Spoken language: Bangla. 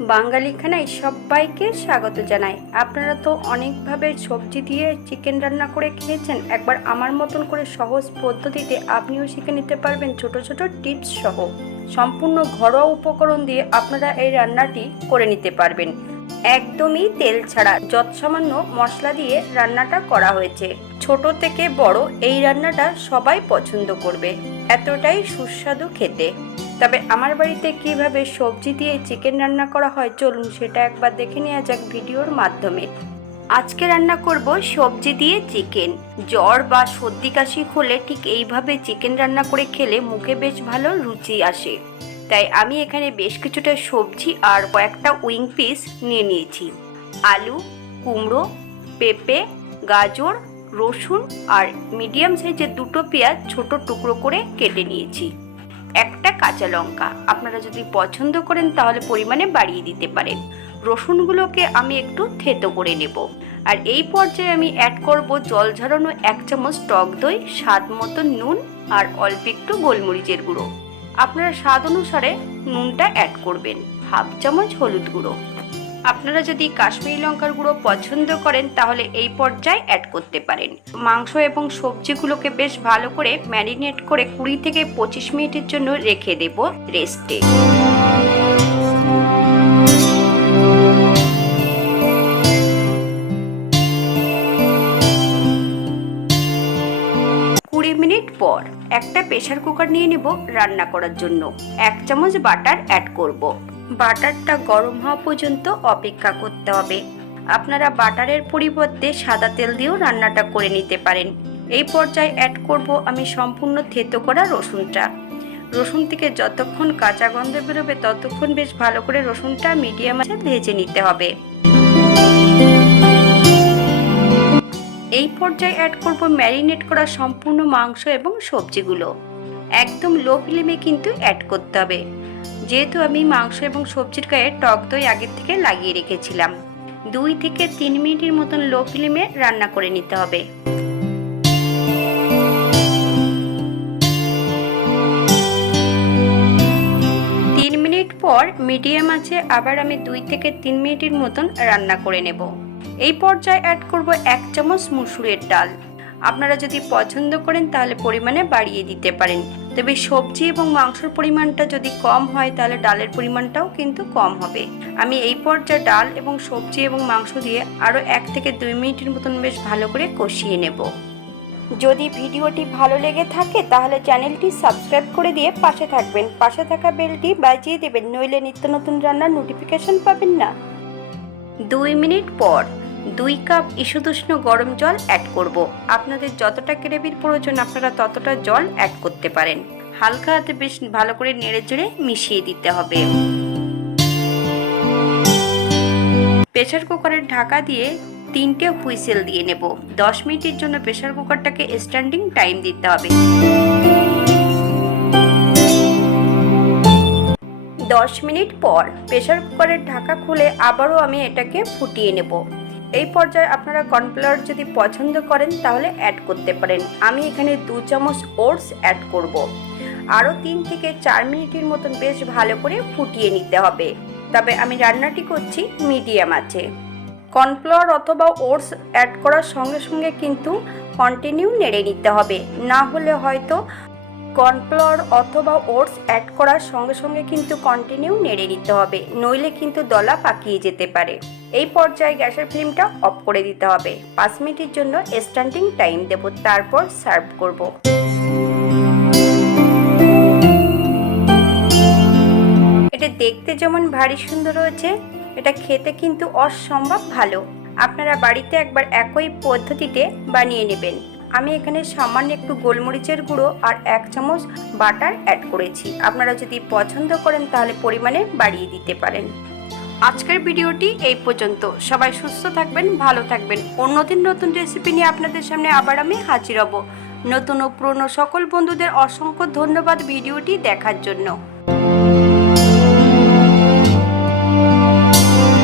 বাঙালি খানায় সবাইকে স্বাগত জানাই। আপনারা তো অনেকভাবে সবজি দিয়ে চিকেন রান্না করে খেয়েছেন। একবার আমার মতন করে সহজ পদ্ধতিতে আপনিও শিখে নিতে পারবেন ছোট ছোট টিপস সহ। সম্পূর্ণ ঘরোয়া উপকরণ দিয়ে আপনারা এই রান্নাটি করে নিতে পারবেন। একদমই তেল ছাড়া যৎসামান্য মশলা দিয়ে রান্নাটা করা হয়েছে। ছোট থেকে বড় এই রান্নাটা সবাই পছন্দ করবে। এতটাই সুস্বাদু খেতে। তবে আমার বাড়িতে কীভাবে সবজি দিয়ে চিকেন রান্না করা হয় চলুন সেটা একবার দেখে নেওয়া যাক ভিডিওর মাধ্যমে। আজকে রান্না করব সবজি দিয়ে চিকেন জ্বর বা সর্দি কাশি হলে ঠিক এইভাবে চিকেন রান্না করে খেলে মুখে বেশ ভালো রুচি আসে। তাই আমি এখানে বেশ কিছুটা সবজি আর কয়েকটা উইং পিস নিয়ে নিয়েছি। আলু, কুমড়ো, পেঁপে, গাজর, রসুন আর মিডিয়াম সাইজের দুটো পেঁয়াজ ছোট টুকরো করে কেটে নিয়েছি। একটা কাঁচা লঙ্কা। আপনারা যদি পছন্দ করেন, তাহলে পরিমাণে বাড়িয়ে দিতে পারেন। রসুনগুলোকে আমি একটু থেতো করে নেব। আর এই পর্যায়ে আমি অ্যাড করব জল ঝরানো এক চামচ টক দই, স্বাদ মতো নুন, আর অল্প একটু গোলমরিচের গুঁড়ো। আপনারা স্বাদ অনুসারে নুনটা অ্যাড করবেন, হাফ চামচ হলুদ গুঁড়ো। আপনারা যদি কাশ্মীরি লঙ্কার গুঁড়ো পছন্দ করেন, তাহলে এই পর্যায়ে অ্যাড করতে পারেন। মাংস এবং সবজিগুলোকে বেশ ভালো করে ম্যারিনেট করে কুড়ি থেকে পঁচিশ মিনিটের জন্য রেখে দেব রেস্টে কুড়ি মিনিট পর একটা প্রেসার কুকার নিয়ে নেব রান্না করার জন্য। এক চামচ বাটার অ্যাড করব। বাটারটা গরম হওয়া পর্যন্ত অপেক্ষা করতে হবে। আপনারা বাটারের পরিবর্তে সাদা তেল দিয়েও রান্নাটা করে নিতে পারেন। এই পর্যায়ে অ্যাড করব আমি সম্পূর্ণ থেতো করা রসুনটা। রসুন থেকে যতক্ষণ কাঁচা গন্ধ বেরোবে ততক্ষণ বেশ ভালো করে রসুনটা মিডিয়াম আছে ভেজে নিতে হবে। এই পর্যায়ে অ্যাড করব ম্যারিনেট করা সম্পূর্ণ মাংস এবং সবজিগুলো। একদম লো ফ্লেমে কিন্তু অ্যাড করতে হবে। যেহেতু আমি মাংস এবং সবজির গায়ে টক দই আগের থেকে লাগিয়ে রেখেছিলাম। দুই থেকে তিন মিনিটের মতন লো ফ্লেমে রান্না করে নিতে হবে। তিন মিনিট পর মিডিয়াম আছে আবার আমি দুই থেকে তিন মিনিটের মতন রান্না করে নেব। এই পর্যায়ে অ্যাড করব এক চামচ মুসুরের ডাল। আপনারা যদি পছন্দ করেন, তাহলে পরিমাণে বাড়িয়ে দিতে পারেন। তবে সবজি এবং মাংসর পরিমাণটা যদি কম হয়, তাহলে ডালের পরিমাণটাও কিন্তু কম হবে। আমি এই পর্যায়ে ডাল এবং সবজি এবং মাংস দিয়ে আরও এক থেকে দুই মিনিটের মতন বেশ ভালো করে কষিয়ে নেব। যদি ভিডিওটি ভালো লেগে থাকে, তাহলে চ্যানেলটি সাবস্ক্রাইব করে দিয়ে পাশে থাকবেন। পাশে থাকা বেলটি বাজিয়ে দেবেন, নইলে নিত্য নতুন রান্নার নোটিফিকেশন পাবেন না। দুই মিনিট পর। দুই কাপ ইসুদুষ্ণ গরম জল অ্যাড করব। আপনাদের যতটা গ্রেভির প্রয়োজন, আপনারা ততটা জল অ্যাড করতে পারেন। হালকা হাতে বেশ ভালো করে নেড়ে চেড়ে মিশিয়ে দিতে হবে। প্রেসার কুকারের ঢাকা দিয়ে তিনটে হুইসেল দিয়ে নেব। দশ মিনিটের জন্য প্রেসার কুকারটাকে স্ট্যান্ডিং টাইম দিতে হবে। দশ মিনিট পর প্রেসার কুকারের ঢাকা খুলে আবারও আমি এটাকে ফুটিয়ে নেব। এই পর্যায়ে আপনারা কর্নফ্লাওয়ার যদি পছন্দ করেন, তাহলে অ্যাড করতে পারেন। আমি এখানে দু চামচ ওটস অ্যাড করব। আরও তিন থেকে চার মিনিটের মতন বেশ ভালো করে ফুটিয়ে নিতে হবে। তবে আমি রান্নাটি করছি মিডিয়াম আছে কর্নফ্লাওয়ার অথবা ওটস অ্যাড করার সঙ্গে সঙ্গে কিন্তু কন্টিনিউ নেড়ে নিতে হবে। না হলে হয়তো কর্নফ্লাওয়ার অথবা ওটস অ্যাড করার সঙ্গে সঙ্গে কিন্তু কন্টিনিউ নেড়ে নিতে হবে। নইলে কিন্তু দলা পাকিয়ে যেতে পারে। এই পর্যায়ে গ্যাসের ফ্লেমটা অফ করে দিতে হবে। পাঁচ মিনিটের জন্য স্ট্যান্ডিং টাইম দেব, তারপর সার্ভ করব। এটা দেখতে যেমন ভারী সুন্দর হয়েছে, এটা খেতে কিন্তু অসম্ভব ভালো। আপনারা বাড়িতে একবার একই পদ্ধতিতে বানিয়ে নেবেন। আমি এখানে সামান্য একটু গোলমরিচের গুঁড়ো আর এক চামচ বাটার অ্যাড করেছি। আপনারা যদি পছন্দ করেন তাহলে পরিমাণে বাড়িয়ে দিতে পারেন। আজকের ভিডিওটি এই পর্যন্ত। সবাই সুস্থ থাকবেন, ভালো থাকবেন। অন্যদিন নতুন রেসিপি নিয়ে আপনাদের সামনে আবার আমি হাজির হব। নতুন ও পুরনো সকল বন্ধুদের অসংখ্য ধন্যবাদ ভিডিওটি দেখার জন্য।